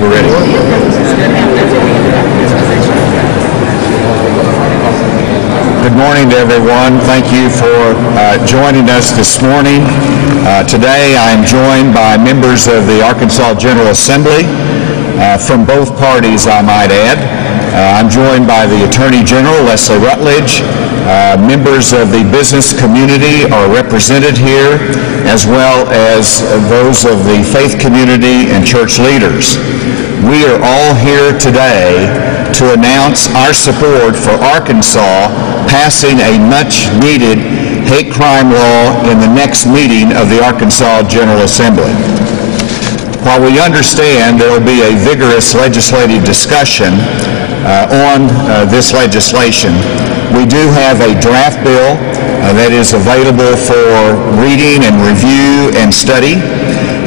We're ready. Good morning to everyone. Thank you for joining us this morning. Today I am joined by members of the Arkansas General Assembly from both parties, I might add. I'm joined by the Attorney General, Leslie Rutledge. Members of the business community are represented here, as well as those of the faith community and church leaders. We are all here today to announce our support for Arkansas passing a much-needed hate crime law in the next meeting of the Arkansas General Assembly. While we understand there will be a vigorous legislative discussion on this legislation, we do have a draft bill that is available for reading and review and study.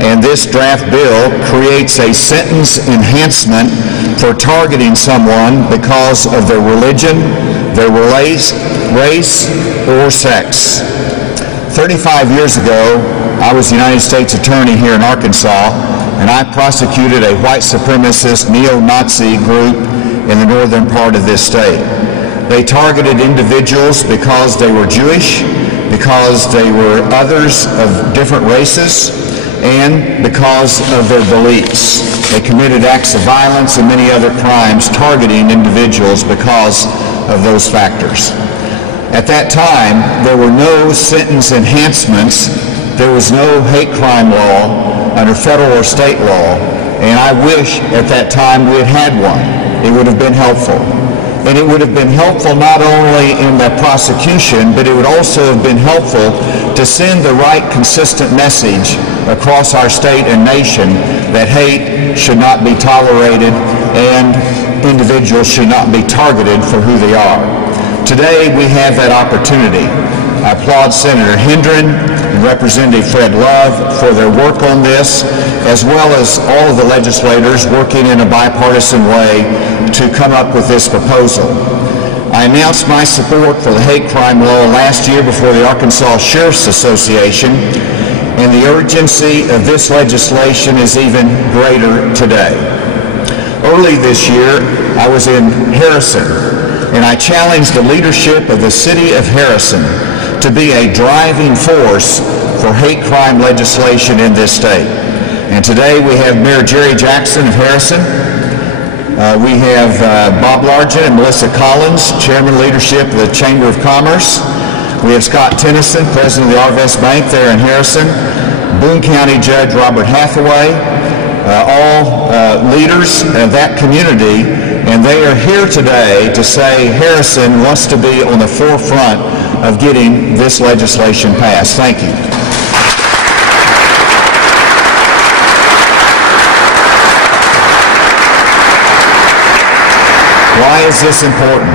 And this draft bill creates a sentence enhancement for targeting someone because of their religion, their race, or sex. 35 years ago, I was the United States Attorney here in Arkansas, and I prosecuted a white supremacist neo-Nazi group in the northern part of this state. They targeted individuals because they were Jewish, because they were others of different races, and because of their beliefs. They committed acts of violence and many other crimes targeting individuals because of those factors. At that time, there were no sentence enhancements. There was no hate crime law under federal or state law, and I wish at that time we had one. It would have been helpful. And it would have been helpful not only in the prosecution, but it would also have been helpful to send the right consistent message across our state and nation that hate should not be tolerated and individuals should not be targeted for who they are. Today we have that opportunity. I applaud Senator Hendren and Representative Fred Love for their work on this, as well as all of the legislators working in a bipartisan way to come up with this proposal. I announced my support for the hate crime law last year before the Arkansas Sheriff's Association, and the urgency of this legislation is even greater today. Early this year, I was in Harrison, and I challenged the leadership of the city of Harrison to be a driving force for hate crime legislation in this state. And today we have Mayor Jerry Jackson of Harrison. We have Bob Largent and Melissa Collins, Chairman Leadership of the Chamber of Commerce. We have Scott Tennyson, President of the Arvest Bank there in Harrison. Boone County Judge Robert Hathaway, all leaders of that community, and they are here today to say Harrison wants to be on the forefront of getting this legislation passed. Thank you. Why is this important?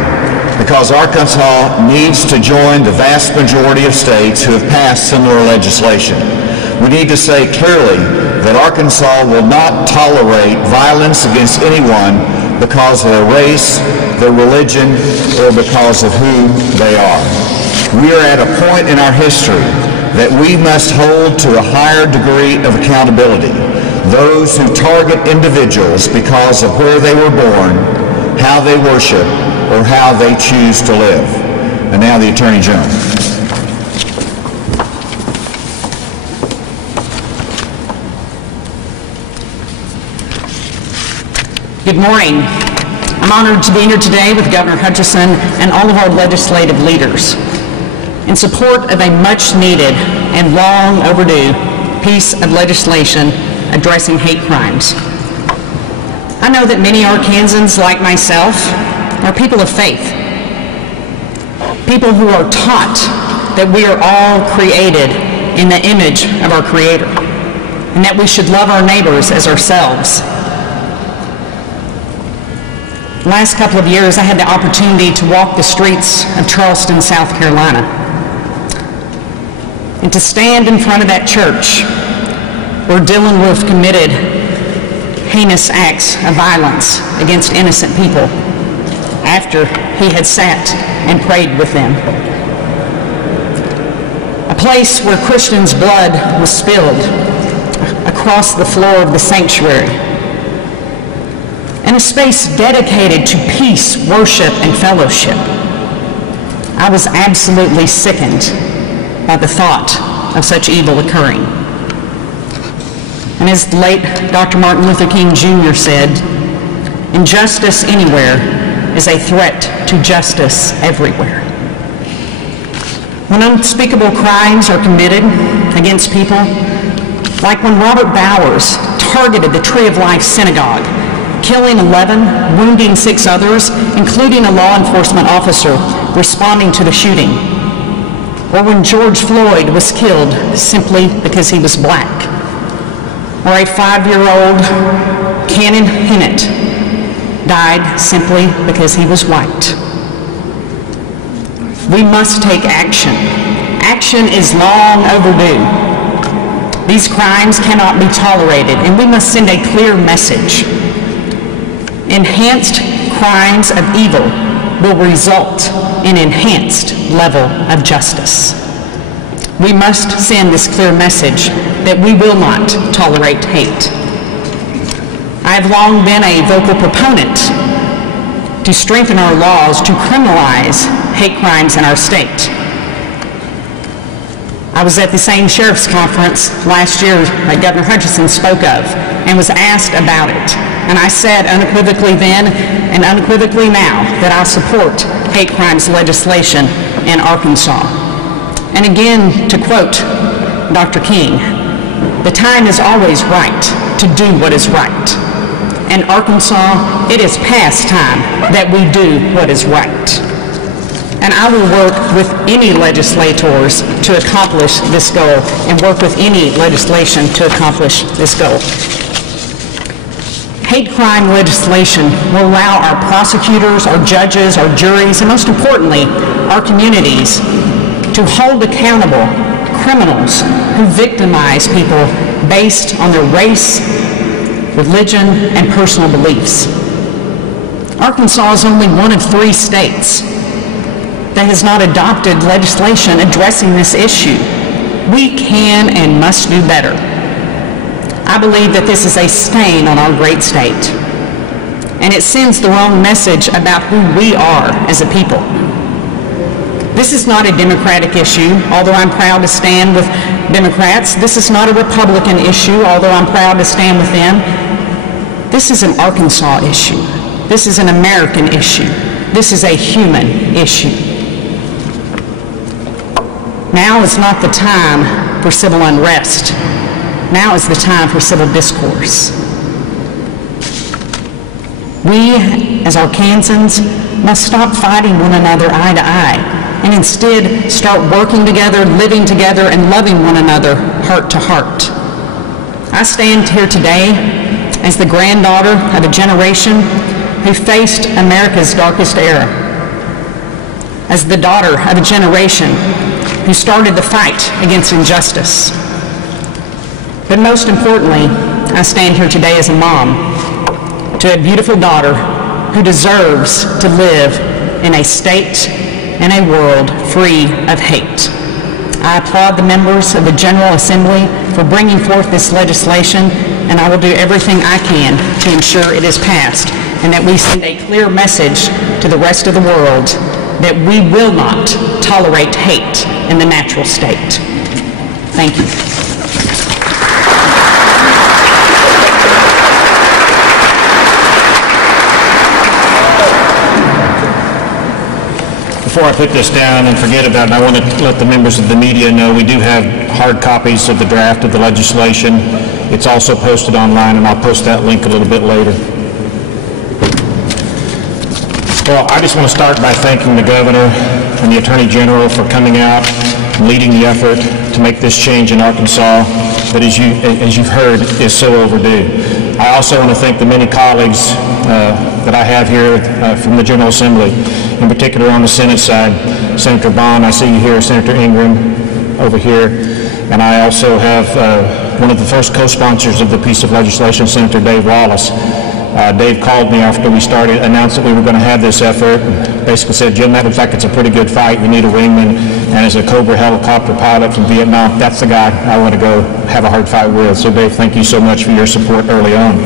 Because Arkansas needs to join the vast majority of states who have passed similar legislation. We need to say clearly that Arkansas will not tolerate violence against anyone because of their race, their religion, or because of who they are. We are at a point in our history that we must hold to a higher degree of accountability. Those who target individuals because of where they were born, how they worship, or how they choose to live. And now the Attorney General. Good morning. I'm honored to be here today with Governor Hutchinson and all of our legislative leaders in support of a much-needed and long overdue piece of legislation addressing hate crimes. I know that many Arkansans, like myself, are people of faith, people who are taught that we are all created in the image of our Creator, and that we should love our neighbors as ourselves. The last couple of years, I had the opportunity to walk the streets of Charleston, South Carolina, and to stand in front of that church where Dylan Wolf committed heinous acts of violence against innocent people after he had sat and prayed with them. A place where Christians' blood was spilled across the floor of the sanctuary. and a space dedicated to peace, worship, and fellowship. I was absolutely sickened by the thought of such evil occurring. And as the late Dr. Martin Luther King Jr. said, injustice anywhere is a threat to justice everywhere. When unspeakable crimes are committed against people, like when Robert Bowers targeted the Tree of Life Synagogue, killing 11, wounding 6 others, including a law enforcement officer responding to the shooting, or when George Floyd was killed simply because he was black, or a 5-year-old Cannon Hinnett died simply because he was white. We must take action. Action is long overdue. These crimes cannot be tolerated, and we must send a clear message. Enhanced crimes of evil will result in enhanced level of justice. We must send this clear message that we will not tolerate hate. I have long been a vocal proponent to strengthen our laws to criminalize hate crimes in our state. I was at the same sheriff's conference last year that Governor Hutchinson spoke of and was asked about it. And I said unequivocally then and unequivocally now that I support hate crimes legislation in Arkansas. And again, to quote Dr. King, the time is always right to do what is right. In Arkansas, it is past time that we do what is right. And I will work with any legislators to accomplish this goal and work with any legislation to accomplish this goal. Hate crime legislation will allow our prosecutors, our judges, our juries, and most importantly, our communities to hold accountable criminals who victimize people based on their race, religion, and personal beliefs. Arkansas is only one of 3 states that has not adopted legislation addressing this issue. We can and must do better. I believe that this is a stain on our great state, and it sends the wrong message about who we are as a people. This is not a Democratic issue, although I'm proud to stand with Democrats. This is not a Republican issue, although I'm proud to stand with them. This is an Arkansas issue. This is an American issue. This is a human issue. Now is not the time for civil unrest. Now is the time for civil discourse. We, as Arkansans, must stop fighting one another eye to eye and instead start working together, living together, and loving one another heart to heart. I stand here today as the granddaughter of a generation who faced America's darkest era, as the daughter of a generation who started the fight against injustice. But most importantly, I stand here today as a mom to a beautiful daughter who deserves to live in a state and a world free of hate. I applaud the members of the General Assembly for bringing forth this legislation, and I will do everything I can to ensure it is passed and that we send a clear message to the rest of the world that we will not tolerate hate in the natural state. Thank you. Before I put this down and forget about it, I want to let the members of the media know we do have hard copies of the draft of the legislation. It's also posted online, and I'll post that link a little bit later. Well, I just want to start by thanking the Governor and the Attorney General for coming out and leading the effort to make this change in Arkansas that, as you've heard, is so overdue. I also want to thank the many colleagues that I have here from the General Assembly, in particular on the Senate side. Senator Bond, I see you here, Senator Ingram over here, and I also have one of the first co-sponsors of the piece of legislation, Senator Dave Wallace. Dave called me after we started, announced that we were going to have this effort, and basically said, Jim, that looks like it's a pretty good fight. We need a wingman, and as a Cobra helicopter pilot from Vietnam, that's the guy I want to go have a hard fight with. So Dave, thank you so much for your support early on.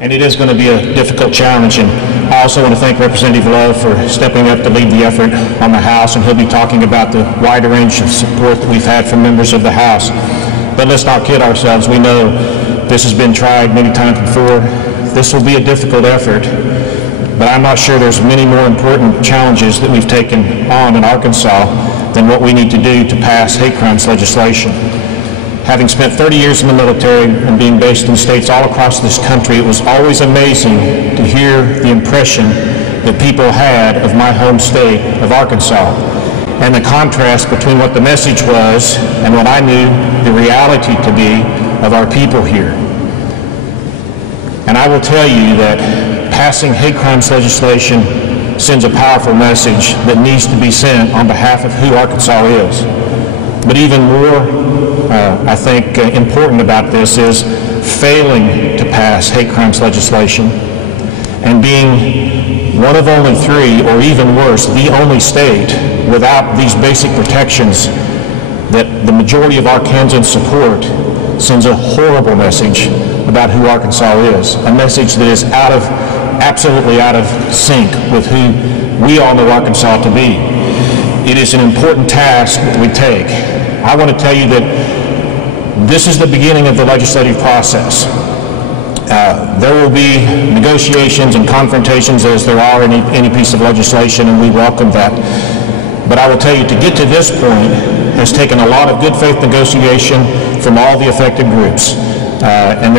And it is going to be a difficult challenge. And I also want to thank Representative Love for stepping up to lead the effort on the House, and he'll be talking about the wider range of support that we've had from members of the House. But let's not kid ourselves. We know this has been tried many times before. This will be a difficult effort, but I'm not sure there's many more important challenges that we've taken on in Arkansas than what we need to do to pass hate crimes legislation. Having spent 30 years in the military and being based in states all across this country, it was always amazing to hear the impression that people had of my home state of Arkansas, and the contrast between what the message was and what I knew the reality to be of our people here. And I will tell you that passing hate crimes legislation sends a powerful message that needs to be sent on behalf of who Arkansas is. But even more, I think, important about this is failing to pass hate crimes legislation and being one of only three, or even worse, the only state without these basic protections that the majority of Arkansans support sends a horrible message about who Arkansas is, a message that is absolutely out of sync with who we all know Arkansas to be. It is an important task that we take. I want to tell you that this is the beginning of the legislative process. There will be negotiations and confrontations, as there are in any piece of legislation, and we welcome that. But I will tell you, to get to this point has taken a lot of good faith negotiation from all the affected groups. And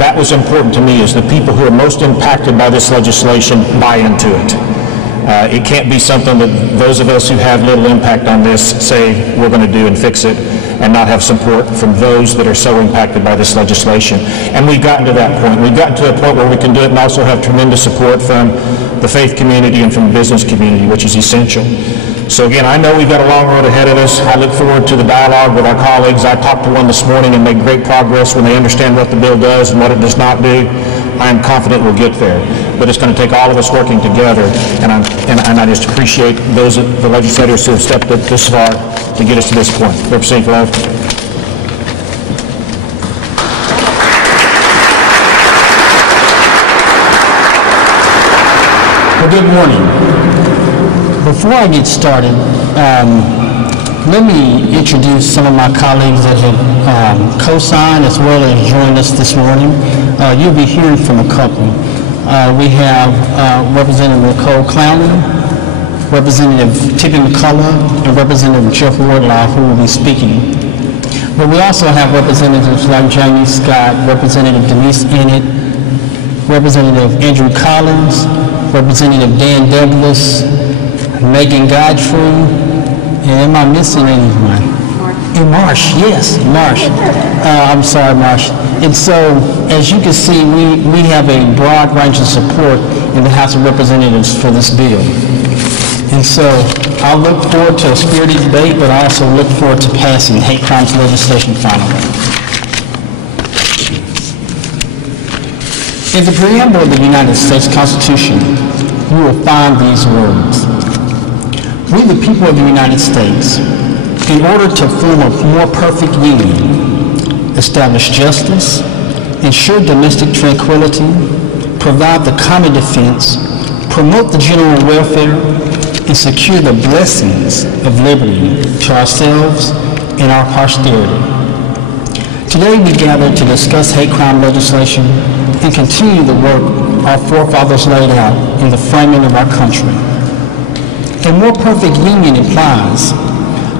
that was important to me, is the people who are most impacted by this legislation buy into it. It can't be something that those of us who have little impact on this say we're going to do and fix it, and not have support from those that are so impacted by this legislation. And we've gotten to that point. We've gotten to a point where we can do it and also have tremendous support from the faith community and from the business community, which is essential. So again, I know we've got a long road ahead of us. I look forward to the dialogue with our colleagues. I talked to one this morning and made great progress when they understand what the bill does and what it does not do. I am confident we'll get there. But it's going to take all of us working together, and I just appreciate those, the legislators who have stepped up this far to get us to this point. Representative Love. Well, good morning. Before I get started, let me introduce some of my colleagues that have co-signed as well as joined us this morning. You'll be hearing from a couple. We have Representative Nicole Clowney, Representative Tippy McCullough, and Representative Jeff Wardlaw, who will be speaking. But we also have representatives like Jamie Scott, Representative Denise Ennett, Representative Andrew Collins, Representative Dan Douglas, Megan Godfrey, and am I missing anyone? And Marsh, yes, Marsh. I'm sorry, Marsh. And so, as you can see, we have a broad range of support in the House of Representatives for this bill. And so, I look forward to a spirited debate, but I also look forward to passing hate crimes legislation finally. In the preamble of the United States Constitution, you will find these words: "We, the people of the United States, in order to form a more perfect union, establish justice, ensure domestic tranquility, provide the common defense, promote the general welfare, and secure the blessings of liberty to ourselves and our posterity." Today we gather to discuss hate crime legislation and continue the work our forefathers laid out in the framing of our country. A more perfect union implies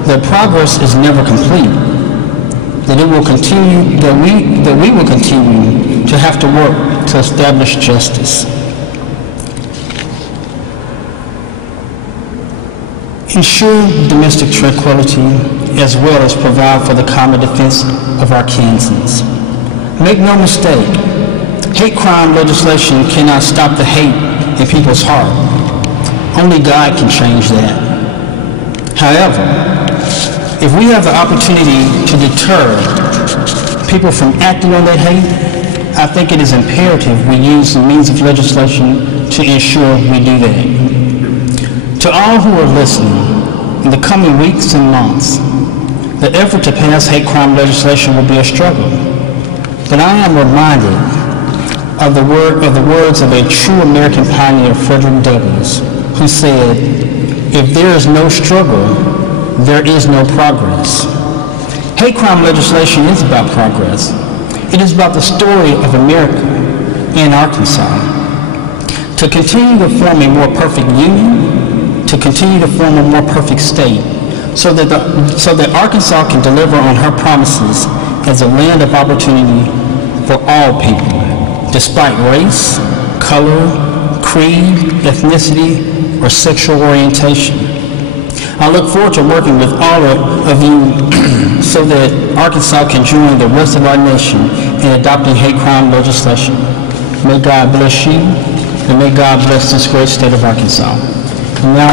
that progress is never complete, that it will continue, that we will continue to have to work to establish justice. Ensure domestic tranquility, as well as provide for the common defense of our Kansans. Make no mistake, hate crime legislation cannot stop the hate in people's heart. Only God can change that. However, if we have the opportunity to deter people from acting on that hate, I think it is imperative we use the means of legislation to ensure we do that. To all who are listening, in the coming weeks and months, the effort to pass hate crime legislation will be a struggle. But I am reminded of the words of a true American pioneer, Frederick Douglass, who said, "If there is no struggle, there is no progress." Hate crime legislation is about progress. It is about the story of America and Arkansas. To continue to form a more perfect union, to continue to form a more perfect state, so that Arkansas can deliver on her promises as a land of opportunity for all people, despite race, color, creed, ethnicity, or sexual orientation. I look forward to working with all of you so that Arkansas can join the rest of our nation in adopting hate crime legislation. May God bless you, and may God bless this great state of Arkansas. And now,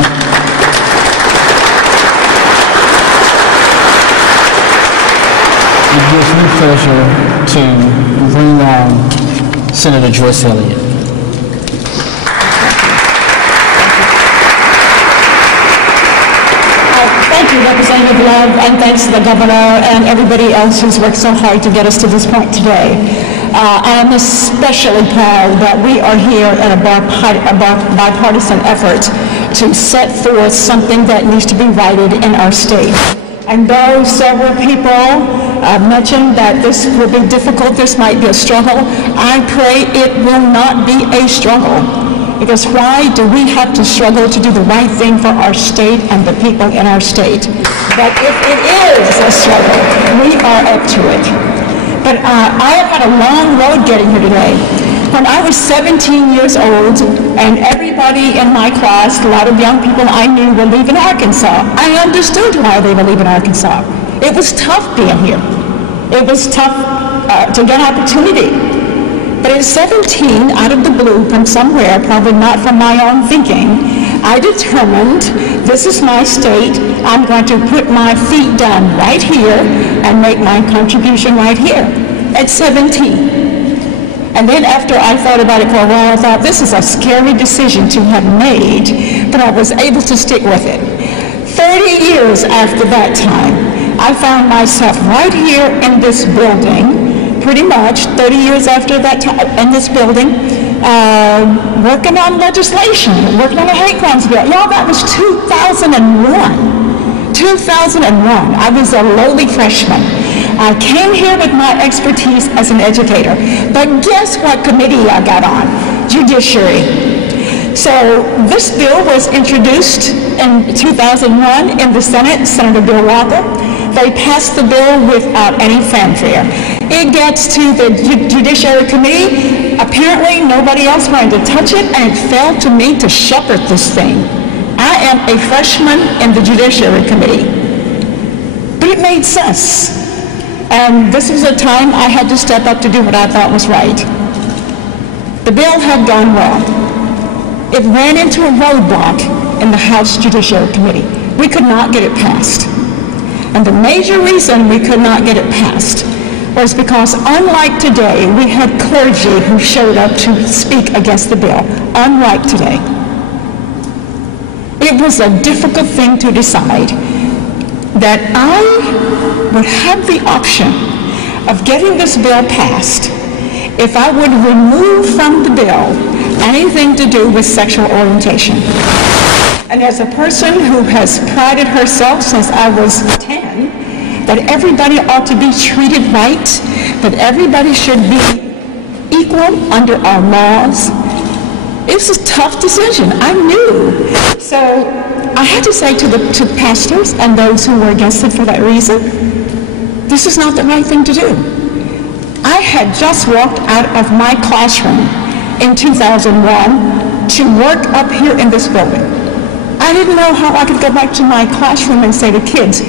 it gives me pleasure to bring on Senator Joyce Elliott. Thank you, Representative Love, and thanks to the governor and everybody else who's worked so hard to get us to this point today. I am especially proud that we are here in a bipartisan effort to set forth something that needs to be righted in our state. And though several people mentioned that this will be difficult, this might be a struggle, I pray it will not be a struggle. Because why do we have to struggle to do the right thing for our state and the people in our state? But if it is a struggle, we are up to it. But I have had a long road getting here today. When I was 17 years old, and everybody in my class, a lot of young people I knew were leaving Arkansas, I understood why they were leaving Arkansas. It was tough being here. It was tough to get opportunity. But at 17, out of the blue, from somewhere, probably not from my own thinking, I determined, this is my state, I'm going to put my feet down right here and make my contribution right here, at 17. And then after I thought about it for a while, I thought, this is a scary decision to have made, but I was able to stick with it. 30 years after that time, I found myself right here in this building, pretty much 30 years after that time, in this building, working on legislation, working on a hate crimes bill. Y'all, that was 2001. 2001. I was a lowly freshman. I came here with my expertise as an educator. But guess what committee I got on? Judiciary. So this bill was introduced in 2001 in the Senate, Senator Bill Walker. They passed the bill without any fanfare. It gets to the Judiciary Committee. Apparently nobody else wanted to touch it, and it fell to me to shepherd this thing. I am a freshman in the Judiciary Committee. But it made sense. And this was a time I had to step up to do what I thought was right. The bill had gone well. It ran into a roadblock in the House Judiciary Committee. We could not get it passed. And the major reason we could not get it passed was because, unlike today, we had clergy who showed up to speak against the bill. Unlike today. It was a difficult thing to decide that I would have the option of getting this bill passed if I would remove from the bill anything to do with sexual orientation. And as a person who has prided herself since I was 10, that everybody ought to be treated right, that everybody should be equal under our laws, it was a tough decision. I knew. So I had to say to pastors and those who were against it for that reason, this is not the right thing to do. I had just walked out of my classroom in 2001 to work up here in this building. I didn't know how I could go back to my classroom and say to kids,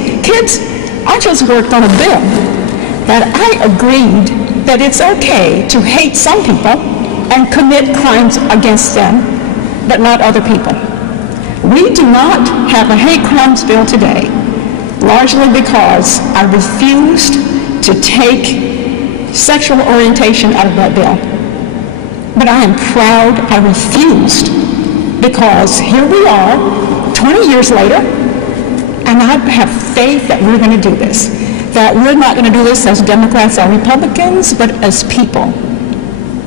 I just worked on a bill that I agreed that it's okay to hate some people and commit crimes against them, but not other people. We do not have a hate crimes bill today, largely because I refused to take sexual orientation out of that bill. But I am proud I refused, because here we are, 20 years later, and I have faith that we're going to do this. That we're not going to do this as Democrats or Republicans, but as people.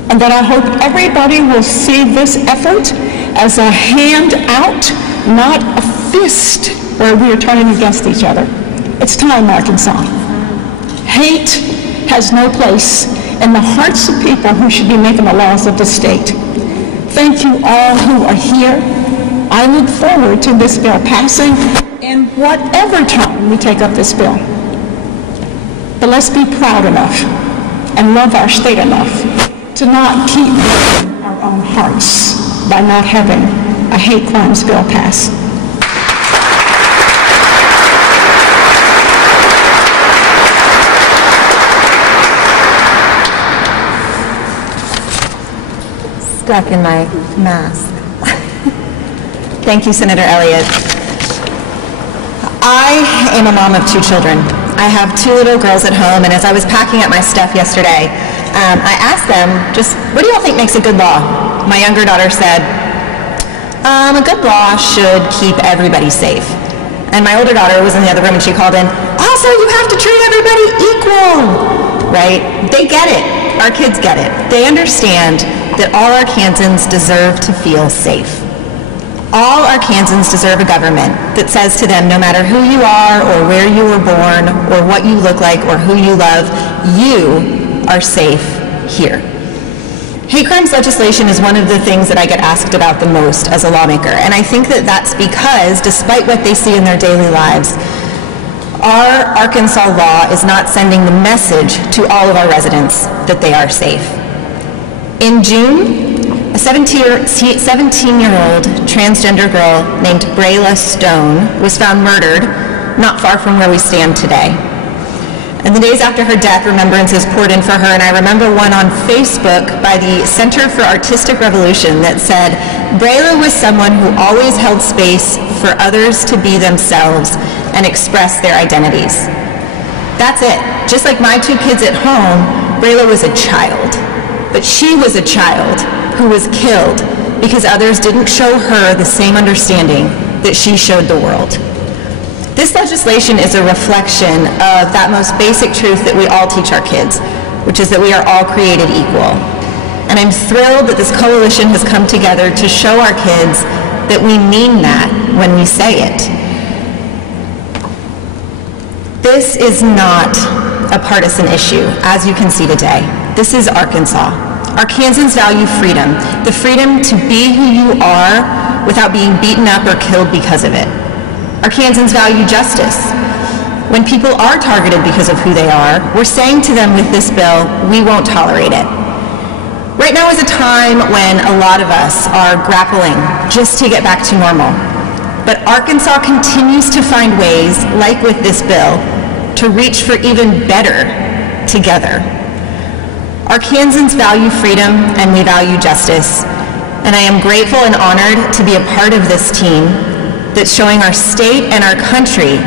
and that I hope everybody will see this effort as a hand out, not a fist where we are turning against each other. It's time, Arkansas. Hate has no place in the hearts of people who should be making the laws of the state. Thank you all who are here. I look forward to this bill passing in whatever time we take up this bill. But let's be proud enough and love our state enough to not keep breaking our own hearts by not having a hate crimes bill pass. Stuck in my mask. Thank you, Senator Elliott. I am a mom of 2 children. I have 2 little girls at home, and as I was packing up my stuff yesterday, I asked them, just, what do y'all think makes a good law? My younger daughter said, a good law should keep everybody safe. And my older daughter was in the other room and she called in, also, you have to treat everybody equal, right? They get it. Our kids get it. They understand that all Arkansans deserve to feel safe. All Arkansans deserve a government that says to them, no matter who you are or where you were born or what you look like or who you love, you are safe here. Hate crimes legislation is one of the things that I get asked about the most as a lawmaker, and I think that that's because, despite what they see in their daily lives, our Arkansas law is not sending the message to all of our residents that they are safe. In June, a 17-year-old transgender girl named Brayla Stone was found murdered not far from where we stand today. And the days after her death, remembrances poured in for her, and I remember one on Facebook by the Center for Artistic Revolution that said, Brayla was someone who always held space for others to be themselves and express their identities. That's it. Just like my 2 kids at home, Brayla was a child. But she was a child who was killed because others didn't show her the same understanding that she showed the world. This legislation is a reflection of that most basic truth that we all teach our kids, which is that we are all created equal. And I'm thrilled that this coalition has come together to show our kids that we mean that when we say it. This is not a partisan issue, as you can see today. This is Arkansas. Arkansans value freedom, the freedom to be who you are without being beaten up or killed because of it. Arkansans value justice. When people are targeted because of who they are, we're saying to them with this bill, we won't tolerate it. Right now is a time when a lot of us are grappling just to get back to normal. But Arkansas continues to find ways, like with this bill, to reach for even better together. Arkansans value freedom and we value justice. And I am grateful and honored to be a part of this team that's showing our state and our country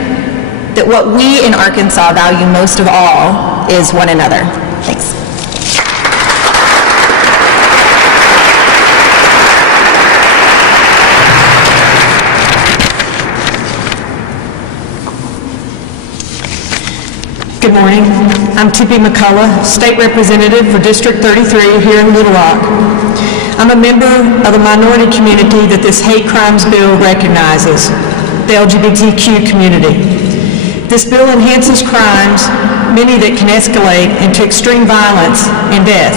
that what we in Arkansas value most of all is one another. Thanks. Good morning. I'm Tippy McCullough, State Representative for District 33 here in Little Rock. I'm a member of the minority community that this hate crimes bill recognizes, the LGBTQ community. This bill enhances crimes, many that can escalate into extreme violence and death.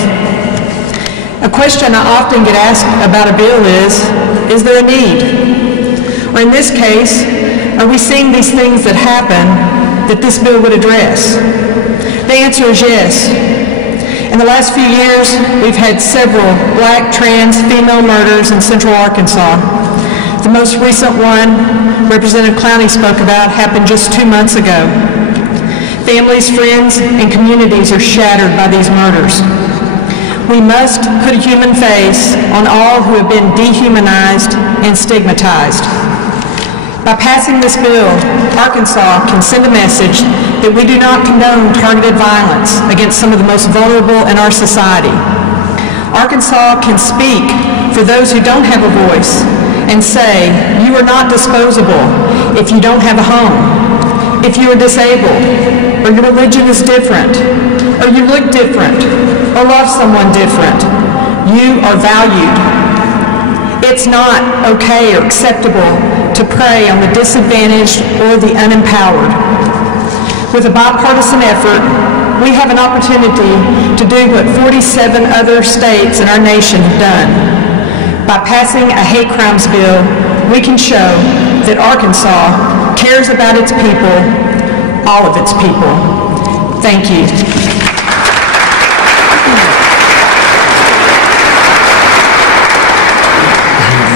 A question I often get asked about a bill is there a need? Or in this case, are we seeing these things that happen that this bill would address? The answer is yes. In the last few years, we've had several black, trans, female murders in Central Arkansas. The most recent one, Representative Clowney spoke about, happened just 2 months ago. Families, friends, and communities are shattered by these murders. We must put a human face on all who have been dehumanized and stigmatized. By passing this bill, Arkansas can send a message that we do not condone targeted violence against some of the most vulnerable in our society. Arkansas can speak for those who don't have a voice and say, you are not disposable if you don't have a home, if you are disabled, or your religion is different, or you look different, or love someone different, You are valued. It's not okay or acceptable to prey on the disadvantaged or the unempowered. With a bipartisan effort, we have an opportunity to do what 47 other states in our nation have done. By passing a hate crimes bill, we can show that Arkansas cares about its people, all of its people. Thank you.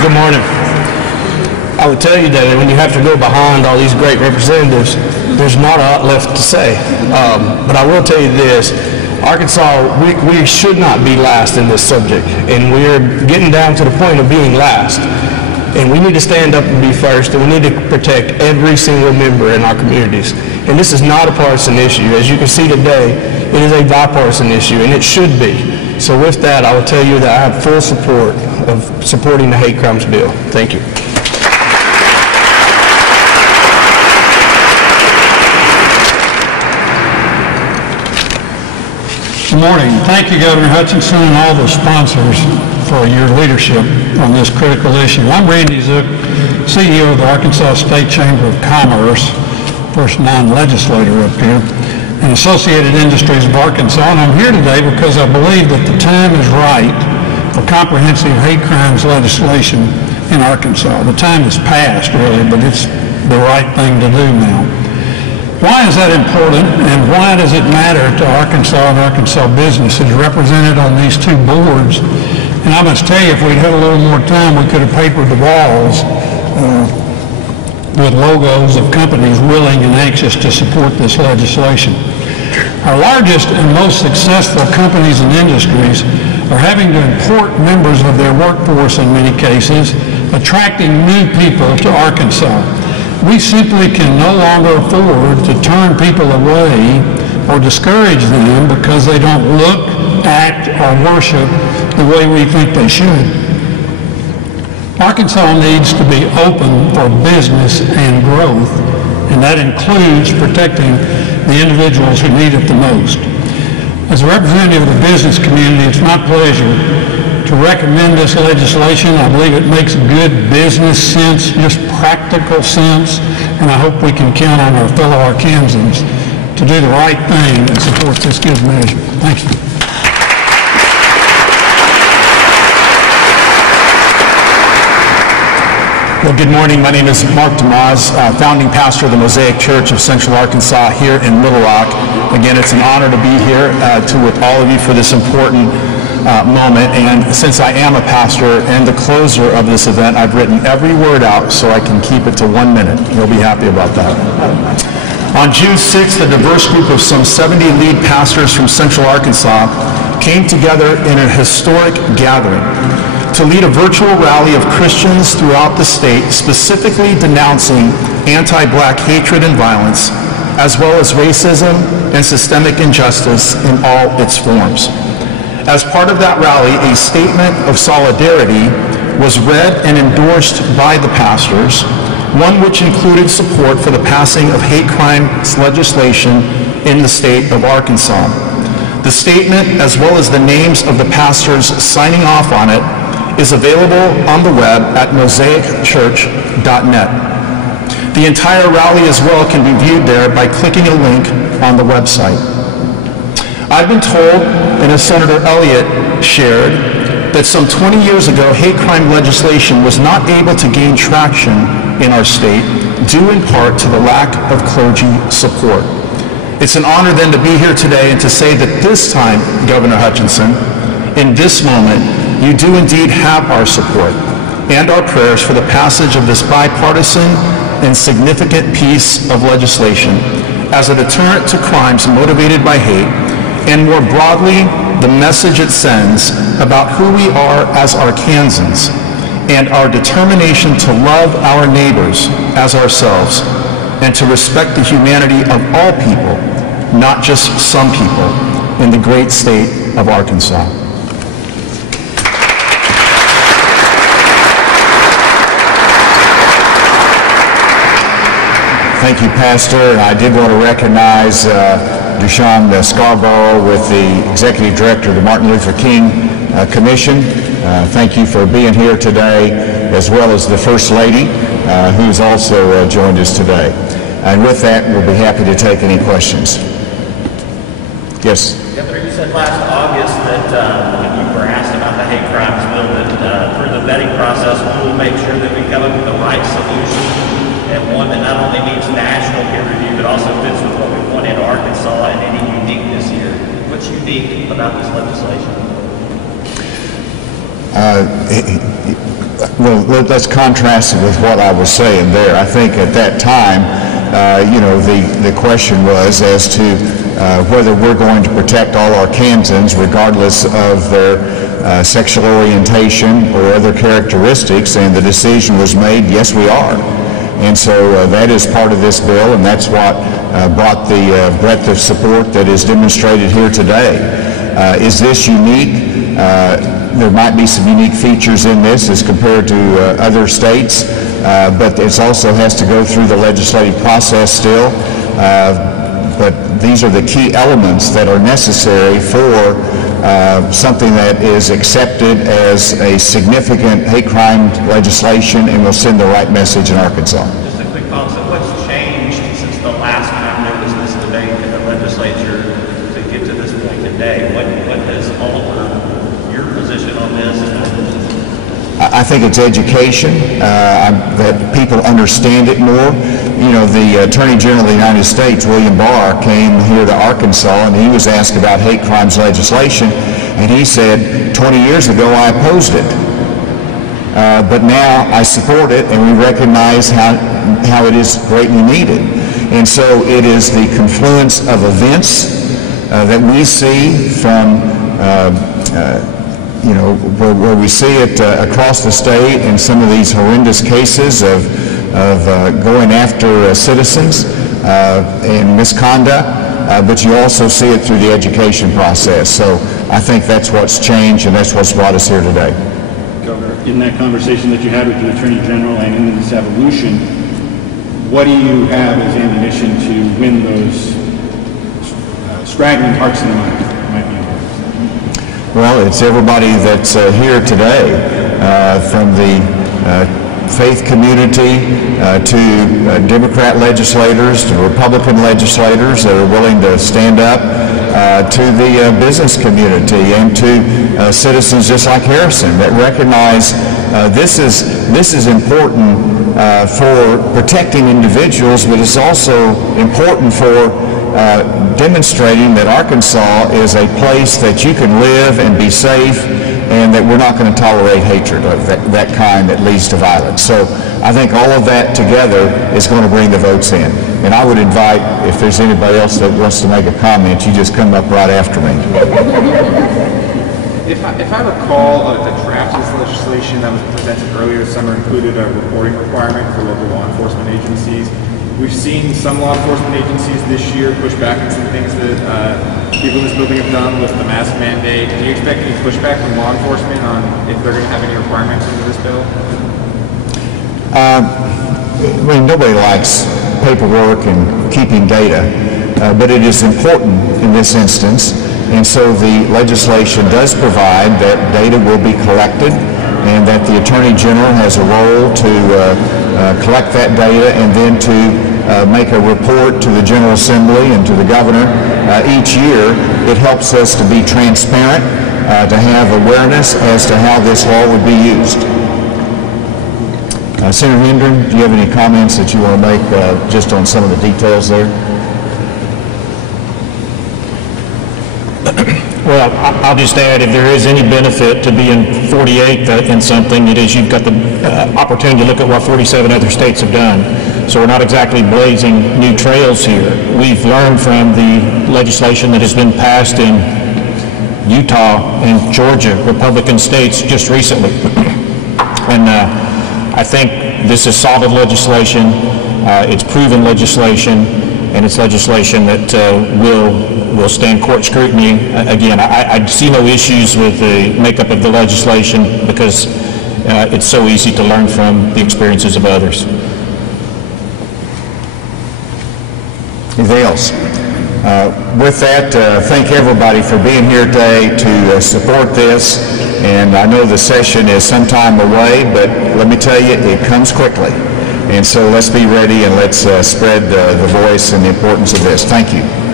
Good morning. I would tell you that when you have to go behind all these great representatives, there's not a lot left to say. But I will tell you this, Arkansas, we should not be last in this subject, and we're getting down to the point of being last. And we need to stand up and be first, and we need to protect every single member in our communities. And this is not a partisan issue. As you can see today, it is a bipartisan issue, and it should be. So with that, I will tell you that I have full support of supporting the hate crimes bill. Thank you. Good morning. Thank you, Governor Hutchinson, and all the sponsors for your leadership on this critical issue. I'm Randy Zook, CEO of the Arkansas State Chamber of Commerce, first non-legislator up here, and Associated Industries of Arkansas, and I'm here today because I believe that the time is right for comprehensive hate crimes legislation in Arkansas. The time has passed, really, but it's the right thing to do now. Why is that important, and why does it matter to Arkansas and Arkansas businesses represented on these two boards? And I must tell you, if we'd had a little more time, we could have papered the walls with logos of companies willing and anxious to support this legislation. Our largest and most successful companies and industries are having to import members of their workforce in many cases, attracting new people to Arkansas. We simply can no longer afford to turn people away or discourage them because they don't look, act, or worship the way we think they should. Arkansas needs to be open for business and growth, and that includes protecting the individuals who need it the most. As a representative of the business community, it's my pleasure to recommend this legislation. I believe it makes good business sense, just practical sense, and I hope we can count on our fellow Arkansans to do the right thing and support this good measure. Thank you. Well, good morning. My name is Mark DeMaz, founding pastor of the Mosaic Church of Central Arkansas here in Little Rock. Again, it's an honor to be here with all of you for this important moment, and since I am a pastor and the closer of this event, I've written every word out so I can keep it to 1 minute. You'll be happy about that. On June 6th, a diverse group of some 70 lead pastors from Central Arkansas came together in a historic gathering to lead a virtual rally of Christians throughout the state, specifically denouncing anti-black hatred and violence, as well as racism and systemic injustice in all its forms. As part of that rally, a statement of solidarity was read and endorsed by the pastors, one which included support for the passing of hate crimes legislation in the state of Arkansas. The statement, as well as the names of the pastors signing off on it, is available on the web at mosaicchurch.net. The entire rally as well can be viewed there by clicking a link on the website. I've been told, and as Senator Elliott shared, that some 20 years ago, hate crime legislation was not able to gain traction in our state, due in part to the lack of clergy support. It's an honor then to be here today and to say that this time, Governor Hutchinson, in this moment, you do indeed have our support and our prayers for the passage of this bipartisan and significant piece of legislation as a deterrent to crimes motivated by hate, and more broadly, the message it sends about who we are as Arkansans and our determination to love our neighbors as ourselves and to respect the humanity of all people, not just some people, in the great state of Arkansas. Thank you, Pastor. I did want to recognize Dushan Scarborough with the Executive Director of the Martin Luther King Commission. Thank you for being here today, as well as the First Lady, who's also joined us today. And with that, we'll be happy to take any questions. Yes? Governor, you said last August that when you were asked about the hate crimes bill, that through the vetting process, we will make sure that we come up with the right solution, and one that not only meets national peer review, but also fits with what we want in Arkansas and any uniqueness here. What's unique about this legislation? Well, let's contrast it with what I was saying there. I think at that time, the question was as to whether we're going to protect all Arkansans regardless of their sexual orientation or other characteristics, and the decision was made, yes, we are. And so that is part of this bill, and that's what brought the breadth of support that is demonstrated here today. Is this unique? There might be some unique features in this as compared to other states, but it also has to go through the legislative process still. But these are the key elements that are necessary for something that is accepted as a significant hate crime legislation and will send the right message in Arkansas. Just a quick follow-up. So what's changed since the last time there was this debate in the legislature to get to this point today? What has altered your position on this? I think it's education, that people understand it more. You know, the Attorney General of the United States, William Barr, came here to Arkansas, and he was asked about hate crimes legislation, and he said, 20 years ago I opposed it, but now I support it, and we recognize how it is greatly needed. And so it is the confluence of events that we see from where we see it across the state in some of these horrendous cases of going after citizens and misconduct, but you also see it through the education process. So I think that's what's changed, and that's what's brought us here today. Governor, in that conversation that you had with the Attorney General and in this evolution, what do you have as ammunition to win those straggling hearts and minds? Well, it's everybody that's here today, from the faith community to Democrat legislators to Republican legislators that are willing to stand up, to the business community and to citizens just like Harrison that recognize this is important for protecting individuals, but it's also important for demonstrating that Arkansas is a place that you can live and be safe, and that we're not going to tolerate hatred of that kind that leads to violence. So I think all of that together is going to bring the votes in. And I would invite, if there's anybody else that wants to make a comment, you just come up right after me. If I recall, the draft of this legislation that was presented earlier this summer included a reporting requirement for local law enforcement agencies. We've seen some law enforcement agencies this year push back on some things that people in this building have done with the mask mandate. Do you expect any pushback from law enforcement on if they're going to have any requirements under this bill? Nobody likes paperwork and keeping data, but it is important in this instance. And so the legislation does provide that data will be collected, and that the Attorney General has a role to collect that data and then to make a report to the General Assembly and to the Governor each year. It helps us to be transparent, to have awareness as to how this law would be used. Senator Hendren, do you have any comments that you want to make just on some of the details there? Well, I'll just add, if there is any benefit to being 48 in something, it is you've got the opportunity to look at what 47 other states have done. So we're not exactly blazing new trails here. We've learned from the legislation that has been passed in Utah and Georgia, Republican states, just recently. And I think this is solid legislation, it's proven legislation, and it's legislation that will stand court scrutiny. Again, I see no issues with the makeup of the legislation because it's so easy to learn from the experiences of others. Anything else? With that, thank everybody for being here today to support this. And I know the session is some time away, but let me tell you, it comes quickly. And so let's be ready and let's spread the voice and the importance of this. Thank you.